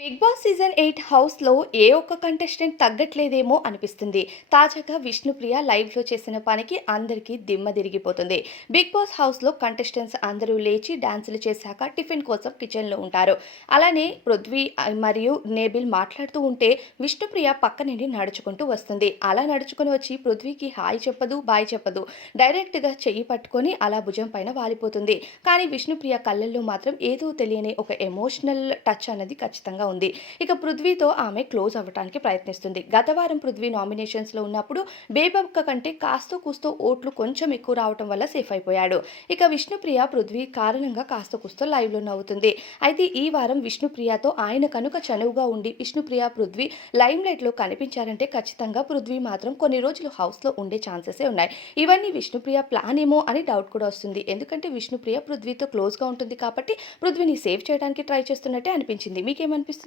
Big boss season eight హౌస్లో ఏ ఒక్క contestant తగ్గట్లేదేమో అనిపిస్తుంది. తాజాగా విష్ణుప్రియ లైవ్లో చేసిన పనికి అందరికీ దిమ్మ తిరిగిపోతుంది. బిగ్ బాస్ హౌస్లో కంటెస్టెంట్స్ అందరూ లేచి డాన్సులు చేశాక టిఫిన్ కోసం కిచెన్లో ఉంటారు. అలానే పృథ్వీ మరియు నేబిల్ మాట్లాడుతూ ఉంటే విష్ణుప్రియ పక్క నుండి నడుచుకుంటూ వస్తుంది. అలా నడుచుకుని వచ్చి పృథ్వీకి హాయ్ చెప్పదు బాయ్ చెప్పదు. డైరెక్ట్గా చెయ్యి పట్టుకొని అలా భుజం పైన వాలిపోతుంది. కానీ విష్ణుప్రియ కళ్ళల్లో మాత్రం ఏదో తెలియని ఒక ఎమోషనల్ టచ్ అన్నది ఖచ్చితంగా ఉంది. ఇక పృథ్వీతో ఆమె క్లోజ్ అవ్వడానికి ప్రయత్నిస్తుంది. గత వారం పృథ్వీ నామినేషన్స్లో ఉన్నప్పుడు బేబక్క కంటే కాస్తో కూస్తో ఓట్లు కొంచెం ఎక్కువ రావటం వల్ల సేఫ్ అయిపోయాడు. ఇక విష్ణుప్రియ పృథ్వీ కారణంగా కాస్త కూస్తో లైవ్లో నవ్వుతుంది. అయితే ఈ వారం విష్ణుప్రియతో ఆయన కనుక చనువుగా ఉండి విష్ణుప్రియ పృథ్వీ లైమ్ లైట్లో కనిపించారంటే ఖచ్చితంగా పృథ్వీ మాత్రం కొన్ని రోజులు హౌస్లో ఉండే ఛాన్సెసే ఉన్నాయి. ఇవన్నీ విష్ణుప్రియ ప్లాన్ ఏమో అని డౌట్ కూడా వస్తుంది. ఎందుకంటే విష్ణుప్రియ పృథ్వీతో క్లోజ్గా ఉంటుంది కాబట్టి పృథ్వీని సేవ్ చేయడానికి ట్రై చేస్తున్నట్టే అనిపించింది. మీకేమనిపిస్తుంది?